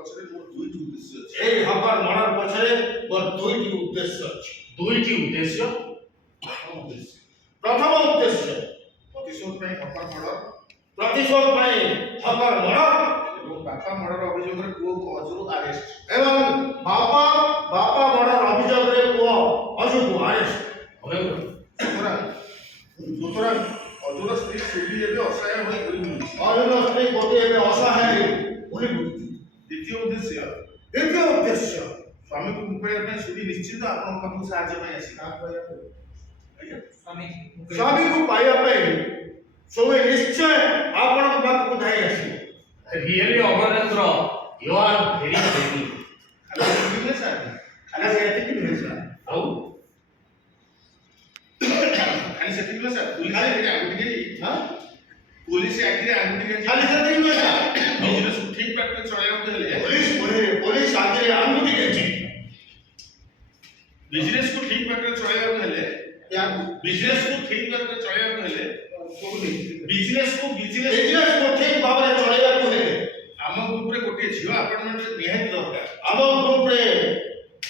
ପଛରେ ମୋର ଦୁଇଟି ଉଦ୍ଦେଶ୍ୟ ଅଛି। এই হকার মারার পছরে মোর দুইটি উদ্দেশ্য আছে। দুইটি উদ্দেশ্য। প্রথম উদ্দেশ্য ପ୍ରତିଶୋଧ ପାଇଁ ହକାର ମର୍ଡର প্রতিশোধ পাই হকার মারার ଏବଂ ବାପା ମର୍ଡର ଅଭିଯୋଗରେ ପୁଅକୁ ଅଜରୁ ଆରେଷ୍ଟ। এবং বাপা বাপা মারার অভিযোগে পুଅ অজুକୁ আরেস্ট। সুতরাং অজুর স্ত্রী সুবি ଏବେ ଅସହାୟ ହୋଇ ଘୁରି ବୁଲୁଛି। অজুর স্ত্রী গোটি ଏବେ ଅସହାୟ ঘুরি বুলୁଛି। ଦ୍ୱିତୀୟ ଉଦ୍ଦେଶ୍ୟ দ্বিতীয় উদ্দেশ্য ସ୍ୱାମୀକୁ ମୁକୁଳେଇବା ପାଇଁ ସୁବି ନିଶ୍ଚିତ ଆପଣଙ୍କ ପାଖକୁ ସାହାଯ୍ୟ ପାଇଁ ଆସିବ। ଆଜ୍ଞା ସ୍ୱାମୀକୁ ପାଇବା ପାଇଁ ସବୁ ନିଶ୍ଚୟ ଆପଣଙ୍କ ପାଖକୁ ଧାଇଁ ଆସିବ। Really Amarendra you are very brave. ଖାଲି ସେତିକି ନୁହେଁ ସାର୍, ଖାଲି ଏତିକି ନୁହେଁ ସାର୍, ଆଉ ଖାଲି ସେତିକି ନୁହେଁ ସାର୍, ପୁଲିସ ଆଖିରେ ଆଙ୍ଗୁଠି ଦେଇ ପୁଲିସ ଆଖିରେ ଆଙ୍ଗୁଠି ଦେଇ ଖାଲି ସେତିକି ନୁହେଁ ସାର୍, ବିଜନେସକୁ ଠିକ୍ ବାଟରେ ଚଳାଇବାକୁ ହେଲେ ପୋଲିସ ଆଗରେ ଆଙ୍ଗୁଠି ଦେଇଛି। ବିଜନେସକୁ ଠିକ୍ ବାଟରେ ଚଳାଇବାକୁ ହେଲେ ବିଜନେସକୁ ଠିକ୍ ବାଟରେ ଚଳାଇବାକୁ ହେଲେ ବିଜନେସକୁ ବିଜନେସକୁ ଠିକ ଭାବରେ ଚଳାଇବାକୁ ହେଲେ ଆମ ଗ୍ରୁପରେ ଗୋଟିଏ ଝିଅ ଆପଏଣ୍ଟମେଣ୍ଟ ନିହାତି ଦରକାର। ଆମ ଗ୍ରୁପରେ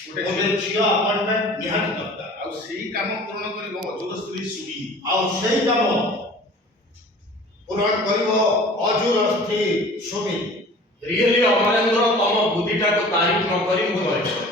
ଗୋଟେ ଗୋଟେ ଝିଅ ଆପଏଣ୍ଟମେଣ୍ଟ ନିହାତି ଦରକାର। ଆଉ ସେଇ କାମ ପୂରଣ କରିବ ଅଜୁର ସ୍ତ୍ରୀ ସୁବି। ଆଉ ସେଇ କାମ ପୂରଣ କରିବ ଅଜୁର ସ୍ତ୍ରୀ ସୁମି। ରିଏଲି ଅମରେନ୍ଦ୍ର ତମ ବୁଦ୍ଧିଟାକୁ ତାରିଫ ନ କରି ମୁଁ ରହିବି।